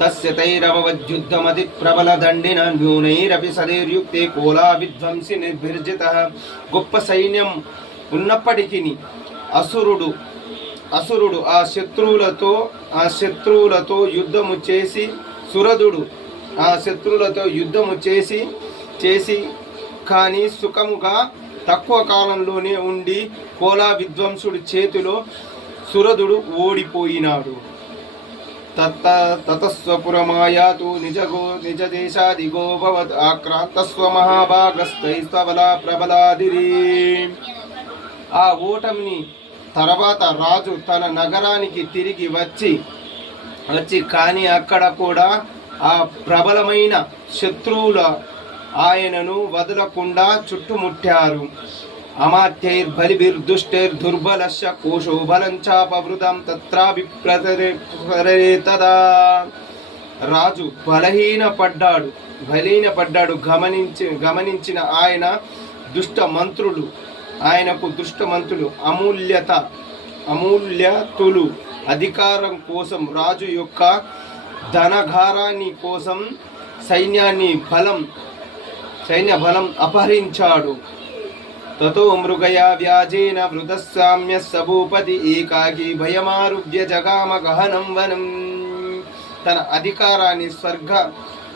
తస్య తైరవవద్యుద్ధమతి ప్రబలదండిన న్యూనైరపి సదైర్యుక్తే కోలా విధ్వంసి నిర్భిర్జితః. గొప్ప సైన్యం ఉన్నప్పటికీ అసురుడు ఆ శత్రువులతో యుద్ధము చేసి సురదుడు ఆ శత్రువులతో యుద్ధము చేసి కానీ సుఖముగా తక్కువ కాలంలోనే ఉండి కోలా విధ్వంసుడి చేతిలో సురదుడు ఓడిపోయినాడు. తతస్వపురమాయాతు నిజదేశాదిగో భవత్ ఆక్రాంతస్వ మహాభాగస్తైస్తబలా ప్రబలాదిరి. ఆ ఓటమిని తర్వాత రాజు తన నగరానికి తిరిగి వచ్చి కానీ అక్కడ కూడా ఆ ప్రబలమైన శత్రువుల ఆయనను వదలకుండా చుట్టుముట్టారు. అమాత్యైర్బలిభిర్దుష్టైర్దుర్బలశ్చ కోశో బలంచాపవృతం తత్రాభిప్రతరేతదా. రాజు బలహీనపడ్డాడు. గమనించిన ఆయనకు దుష్టమంత్రులు అమూల్యతులు అధికారం కోసం రాజు యొక్క ధనఘారాన్ని కోసం సైన్య బలం అపహరించాడు. తతో మృగయా వ్యాజేన వృధస్సామ్య సభూపతి ఏకాకి భయమారుభ్య జగామ గహనం వనం. తన అధికారాన్ని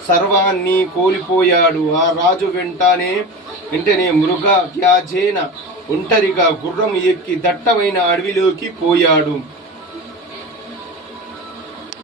సర్వాన్ని కోల్పోయాడు. ఆ రాజు వెంటనే మృగ వ్యాజేన ఒంటరిగా గుర్రం ఎక్కి దట్టమైన అడవిలోకి పోయాడు.